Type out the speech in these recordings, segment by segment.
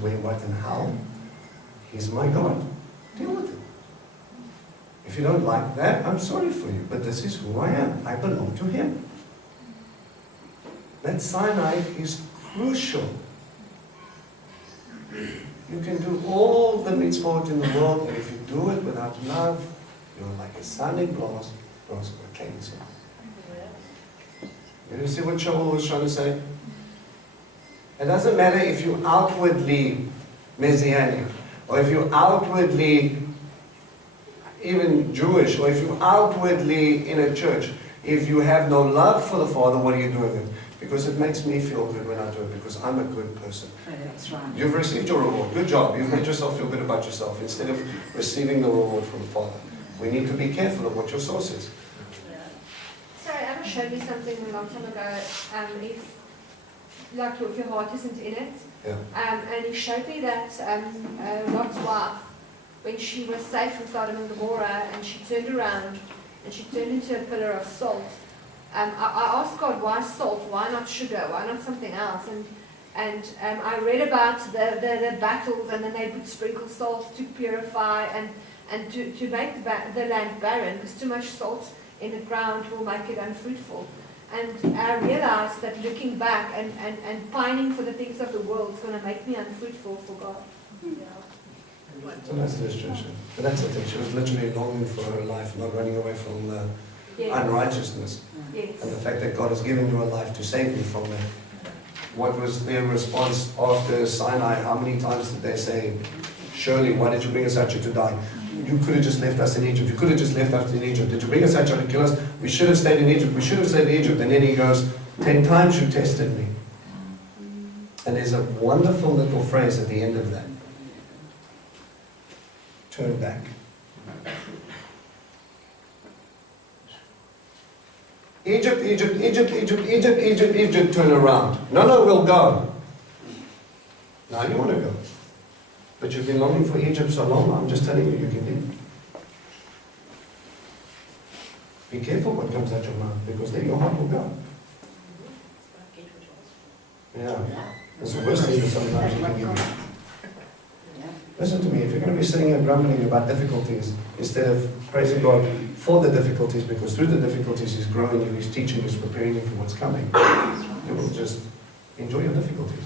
where, what, and how. He's my God. Deal with it. If you don't like that, I'm sorry for you, but this is who I am. I belong to Him. That Sinai is crucial. You can do all the mitzvot in the world, and if you do it without love, you're like a sounding brass or a cane saw. You see what Shaul was trying to say? It doesn't matter if you're outwardly Messianic, or if you're outwardly even Jewish, or if you're outwardly in a church. If you have no love for the Father, what are you doing it? Because it makes me feel good when I do it, because I'm a good person. That's right. You've received your reward. Good job. You've made yourself feel good about yourself instead of receiving the reward from the Father. We need to be careful of what your source is. Sorry, Abba showed me something a long time ago. If your heart isn't in it, and he showed me that Lot's wife, when she was saved from Sodom and Gomorrah, and she turned around and she turned into a pillar of salt. I asked God, why salt? Why not sugar? Why not something else? And I read about the battles, and then they would sprinkle salt to purify and to make the land barren, because too much salt in the ground will make it unfruitful. And I realized that looking back and pining for the things of the world is going to make me unfruitful for God. It's a nice illustration. But that's the thing. She was literally longing for her life, not running away from the unrighteousness. Yes. And the fact that God has given you a life to save me from that. What was their response after Sinai? How many times did they say, surely, why did you bring us out here to die? You could have just left us in Egypt. You could have just left us in Egypt. Did you bring us out here to kill us? We should have stayed in Egypt. We should have stayed in Egypt. And then he goes, 10 times you tested me. And there's a wonderful little phrase at the end of that. Turn back. Egypt, Egypt, Egypt, Egypt, Egypt, Egypt, Egypt, turn around. No, we'll go. Now you want to go. But you've been longing for Egypt so long, I'm just telling you, you can leave. Be careful what comes out your mouth, because then your heart will go. Yeah. That's the worst thing that sometimes you can give you. Listen to me, if you're going to be sitting here grumbling about difficulties, instead of praising God for the difficulties, because through the difficulties He's growing you, He's teaching you, He's preparing you for what's coming, you will just enjoy your difficulties.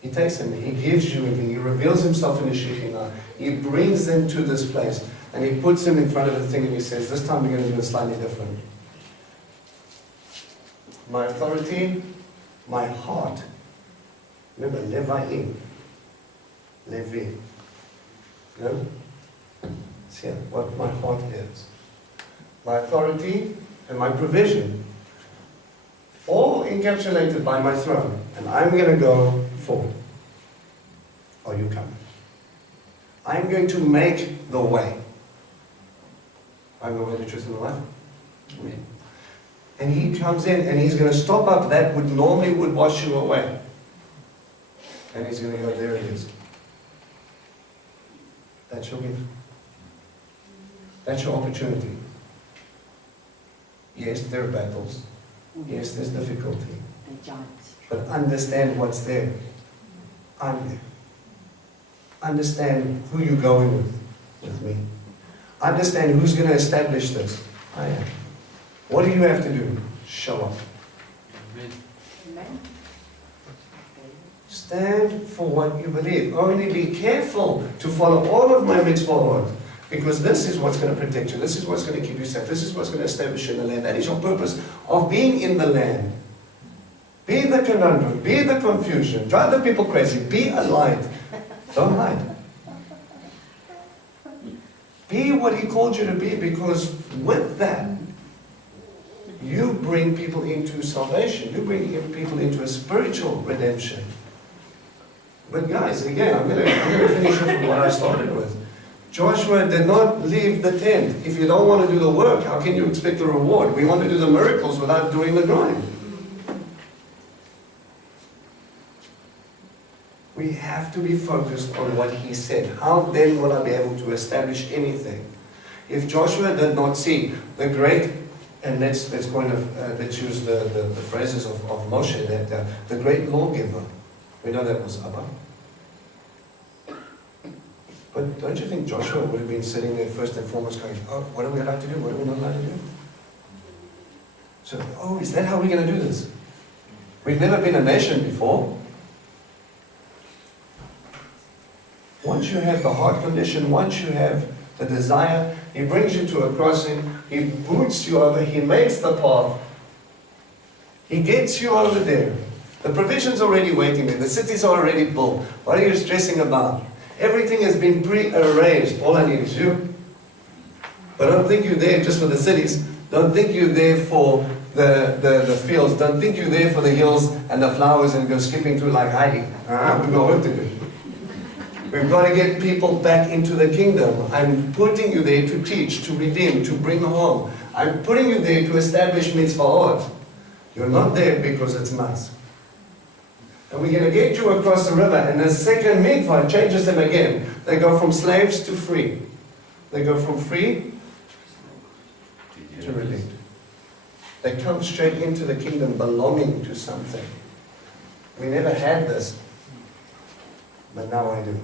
He takes them, He gives you, and He reveals Himself in the Shekhinah. He brings them to this place, and He puts them in front of the thing, and He says, this time we're going to do it slightly different. My authority, my heart. Remember, Levi'im. Levi. No? See what my heart is. My authority and my provision. All encapsulated by my throne. And I'm going to go forward. Are you coming? I'm going to make the way. I'm the way, the truth, and the life. Amen. And He comes in and He's going to stop up that would normally would wash you away. And He's going to go, there it is. That's your gift. That's your opportunity. Yes, there are battles. Yes, there's difficulty. But understand what's there. I'm there. Understand who you're going with me. Understand who's going to establish this. I am. What do you have to do? Show up. Amen. Stand for what you believe. Only be careful to follow all of my mitzvot, because this is what's going to protect you. This is what's going to keep you safe. This is what's going to establish you in the land. That is your purpose of being in the land. Be the conundrum. Be the confusion. Drive the people crazy. Be a light. Don't hide. Be what He called you to be, because with that, you bring people into salvation. You bring people into a spiritual redemption. But guys, again, I'm going to finish it from what I started with. Joshua did not leave the tent. If you don't want to do the work, how can you expect the reward? We want to do the miracles without doing the grind. We have to be focused on what He said. How then will I be able to establish anything? If Joshua did not see the great, and let's use the phrases of Moshe, that the great lawgiver, We know that was Abba. But don't you think Joshua would have been sitting there first and foremost going, oh, what are we allowed to do? What are we not allowed to do? So, oh, is that how we're going to do this? We've never been a nation before. Once you have the heart condition, once you have the desire, He brings you to a crossing, He boots you over, He makes the path, He gets you over there. The provision's already waiting there, the city's already built. What are you stressing about? Everything has been pre-arranged. All I need is you. But don't think you're there just for the cities. Don't think you're there for the fields. Don't think you're there for the hills and the flowers and go skipping through like Heidi. We've got work to do. We've got to get people back into the kingdom. I'm putting you there to teach, to redeem, to bring home. I'm putting you there to establish mitzvahot. You're not there because it's nice. And we're going to get you across the river, and the second mikvah changes them again. They go from slaves to free. They go from free to redeemed. They come straight into the kingdom belonging to something. We never had this, but now I do.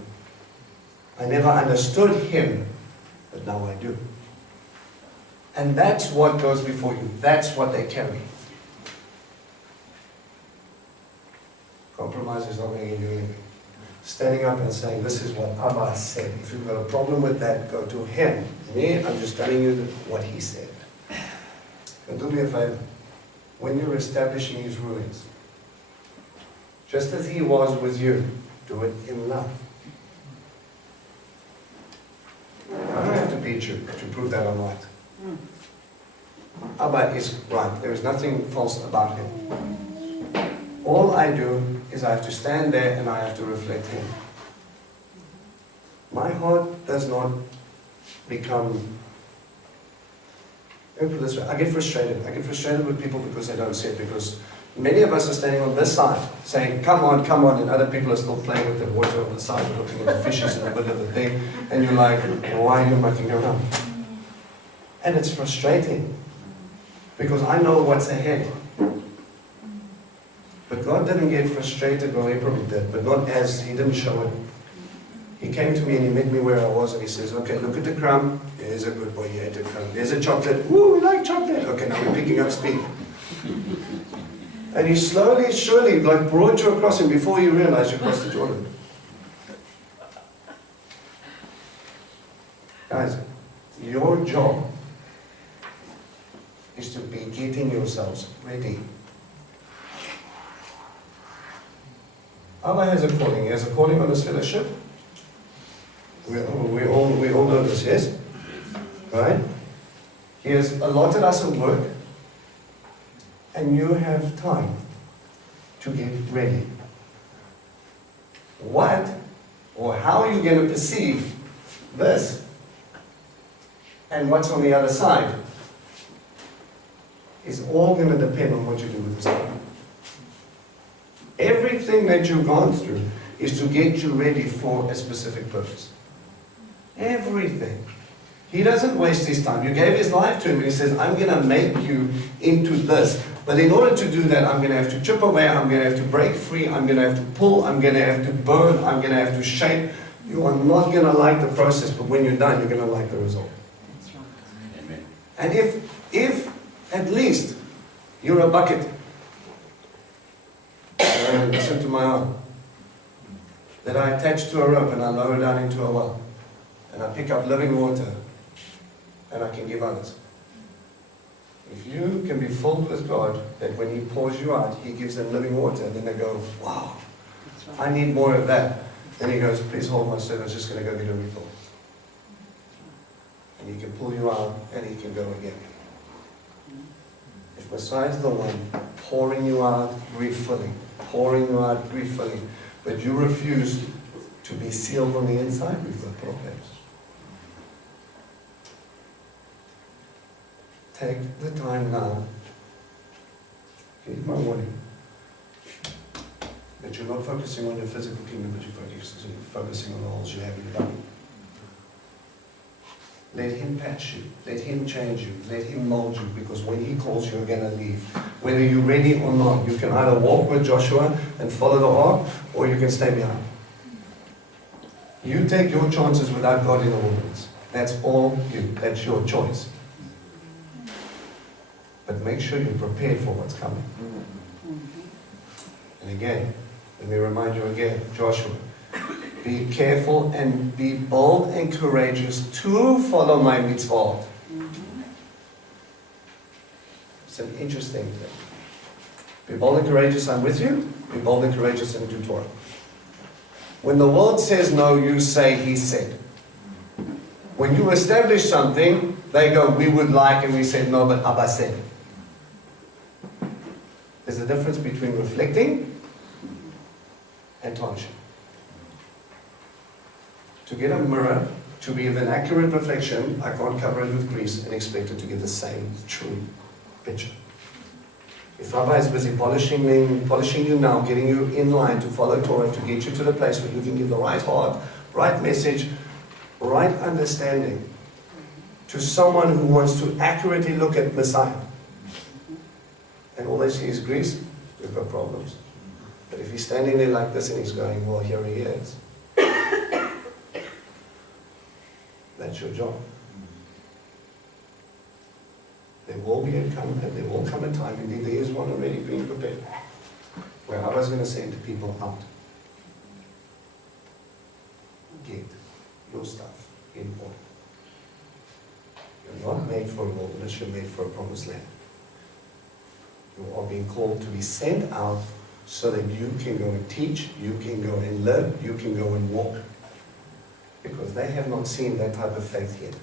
I never understood Him, but now I do. And that's what goes before you. That's what they carry. Compromise is not going to do anything. Standing up and saying, this is what Abba said. If you've got a problem with that, go to Him. Me, I'm just telling you what He said. And do me a favor. When you're establishing His rulings, just as He was with you, do it in love. I don't have to beat you to prove that I'm right. Abba is right. There is nothing false about Him. All I do is I have to stand there and I have to reflect Him. My heart does not become... Let me put it this way. I get frustrated. I get frustrated with people because they don't see it. Because many of us are standing on this side saying, come on, and other people are still playing with the water on the side and looking at the fishes in the middle of the thing. And you're like, why are you mucking around? And it's frustrating. Because I know what's ahead. But God didn't get frustrated, well, He probably did, but not as, He didn't show it. He came to me and He met me where I was and He says, okay, look at the crumb. There's a good boy, you ate a crumb. There's a chocolate. Ooh, we like chocolate. Okay, now we're picking up speed. And He slowly, surely, like brought you across Him before you realize you crossed the Jordan. Guys, your job is to be getting yourselves ready. Abba has a calling. He has a calling on His fellowship. We all know this, yes? Right? He has allotted us a work, and you have time to get ready. What or how are you going to perceive this and what's on the other side is all going to depend on what you do with this time. Everything that you've gone through is to get you ready for a specific purpose. Everything. He doesn't waste His time. You gave His life to Him and He says, I'm going to make you into this. But in order to do that, I'm going to have to chip away, I'm going to have to break free, I'm going to have to pull, I'm going to have to burn, I'm going to have to shape. You are not going to like the process, but when you're done, you're going to like the result. That's right. Amen. And if at least you're a bucket, listen to my arm, that I attach to a rope and I lower down into a well, and I pick up living water, and I can give others. If you can be filled with God, that when He pours you out, He gives them living water, and then they go, wow, That's right. I need more of that. Then He goes, please hold my servant, I'm just going to go get a refill. And He can pull you out, and He can go again. If Messiah is the one pouring you out, refilling, but you refuse to be sealed on the inside, we've got problems. Take the time now. Here's my warning. That you're not focusing on your physical kingdom, but you're focusing on the holes you have in your body. Let him patch you, let him change you, let him mold you, because when he calls you, you're going to leave. Whether you're ready or not, you can either walk with Joshua and follow the ark, or you can stay behind. You take your chances without God in the wilderness. That's all you, that's your choice. But make sure you're prepared for what's coming. And again, let me remind you again, Joshua, be careful and be bold and courageous to follow my mitzvot. It's an interesting thing. Be bold and courageous, I'm with you. Be bold and courageous and do Torah. When the world says no, you say he said. When you establish something, they go, we would like, and we say no, but Abba said. There's a difference between reflecting and tarnishing. To get a mirror to be an accurate reflection, I can't cover it with grease and expect it to give the same true picture. If Rabbi is busy polishing you now, getting you in line to follow Torah, to get you to the place where you can give the right heart, right message, right understanding to someone who wants to accurately look at Messiah, and all they see is grease, we've got problems. But if he's standing there like this and he's going, well, here he is, that's your job. There will come a time, indeed there is one already being prepared, where I was going to send people out. Get your stuff in order. You're not made for a wilderness, you're made for a promised land. You are being called to be sent out so that you can go and teach, you can go and live, you can go and walk. Because they have not seen that type of faith yet.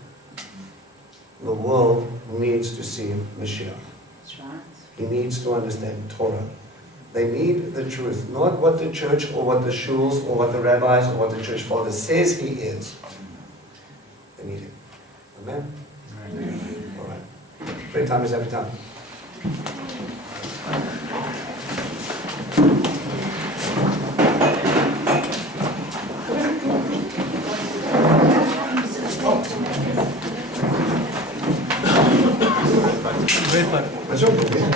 The world needs to see Mashiach. That's right. He needs to understand Torah. They need the truth, not what the church or what the shuls or what the rabbis or what the church father says he is. They need him. Amen? Amen. All right. Prayer time is every time. Great part. That's okay.